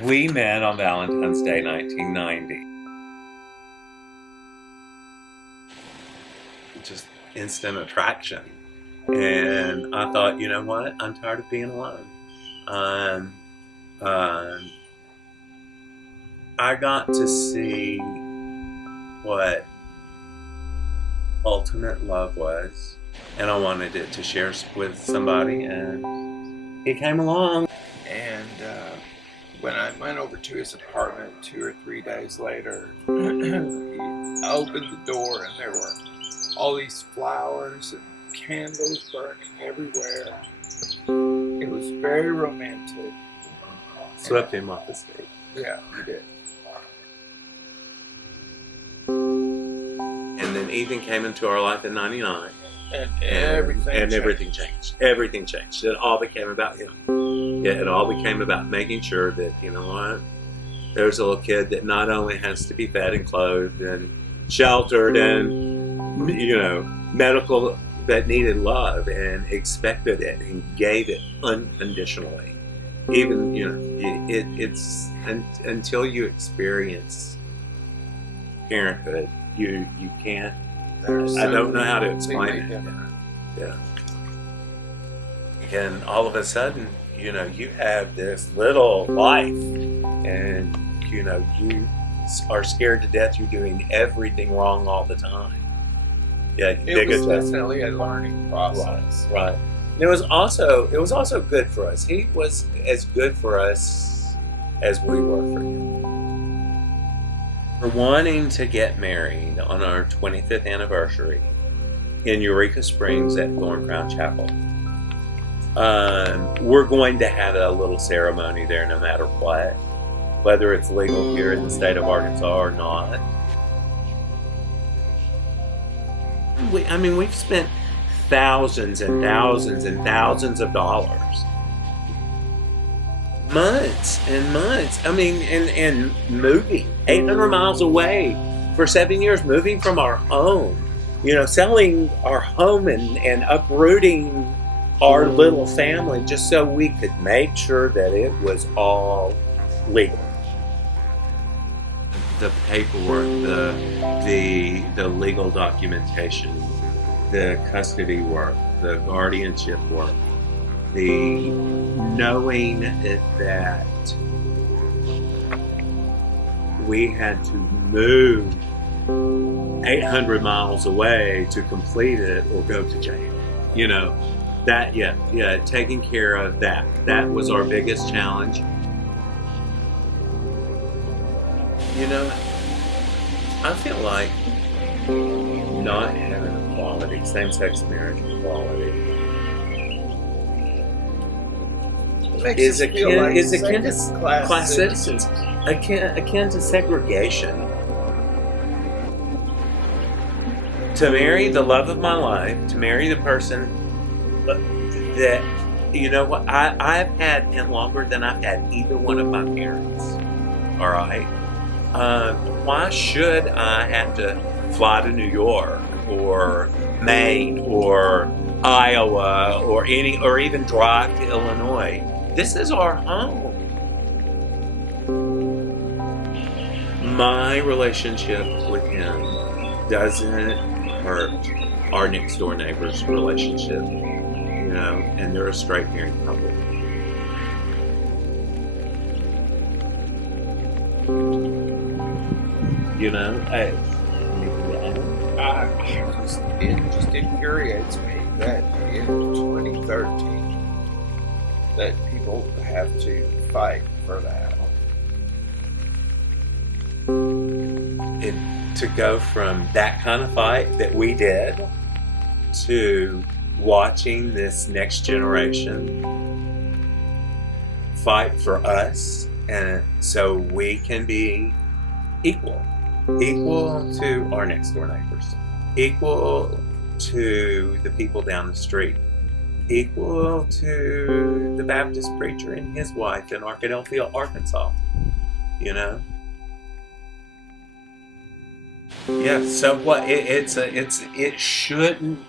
We met on Valentine's Day 1990. Just instant attraction. And I thought, you know what? I'm tired of being alone. I got to see what ultimate love was, and I wanted it to share with somebody, and he came along. And when I went over to his apartment 2 or 3 days later, he opened the door and there were all these flowers and candles burning everywhere. It was very romantic. Swept him off his feet. Yeah, he did. And then Ethan came into our life in '99. And everything changed. Everything changed. It all became about him. Yeah, it all became about making sure that, you know what, there's a little kid that not only has to be fed and clothed and sheltered and, you know, medical, that needed love and expected it and gave it unconditionally. Even, you know, it's until you experience parenthood, you can't. I don't know how to explain it. Yeah. And all of a sudden, you know, you have this little life, and you know, you are scared to death. You're doing everything wrong all the time. Yeah, it was definitely a learning process. Right. And it was also good for us. He was as good for us as we were for him. We're wanting to get married on our 25th anniversary in Eureka Springs at Thorn Crown Chapel. We're going to have a little ceremony there no matter what, whether it's legal here in the state of Arkansas or not. We've spent thousands and thousands and thousands of dollars. Months and months. And moving 800 miles away for 7 years, moving from our home, you know, selling our home and uprooting our little family just so we could make sure that it was all legal. The paperwork, the legal documentation, the custody work, the guardianship work, the knowing that we had to move 800 miles away to complete it or go to jail. You know, that, taking care of that. That was our biggest challenge. You know, I feel like not having equality, same-sex marriage equality, is akin to class citizens, akin to segregation. To marry the love of my life, to marry the person that, you know what, I've had him longer than I've had either one of my parents. All right. Why should I have to fly to New York or Maine or Iowa or even drive to Illinois? This is our home. My relationship with him doesn't hurt our next door neighbor's relationship, you know, and they're a straight married couple. You know, it just infuriates me that in 2013 that people have to fight for that. To go from that kind of fight that we did to watching this next generation fight for us, and so we can be equal to our next door neighbors, equal to the people down the street, equal to the Baptist preacher and his wife in Arkadelphia, Arkansas, you know. Yeah, so what it shouldn't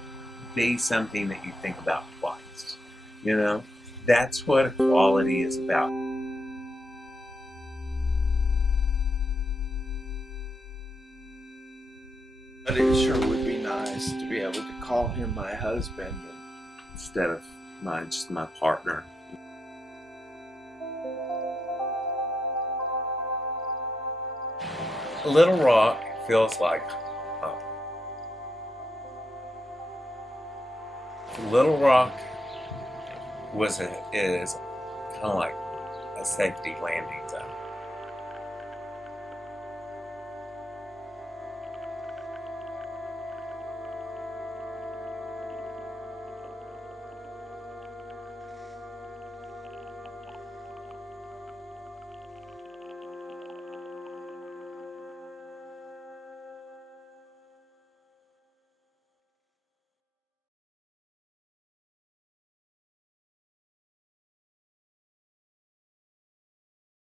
be something that you think about twice, you know. That's what equality is about. But it sure would be nice to be able to call him my husband. instead of just my partner. Little Rock feels like home. Little Rock is kind of like a safety landing zone.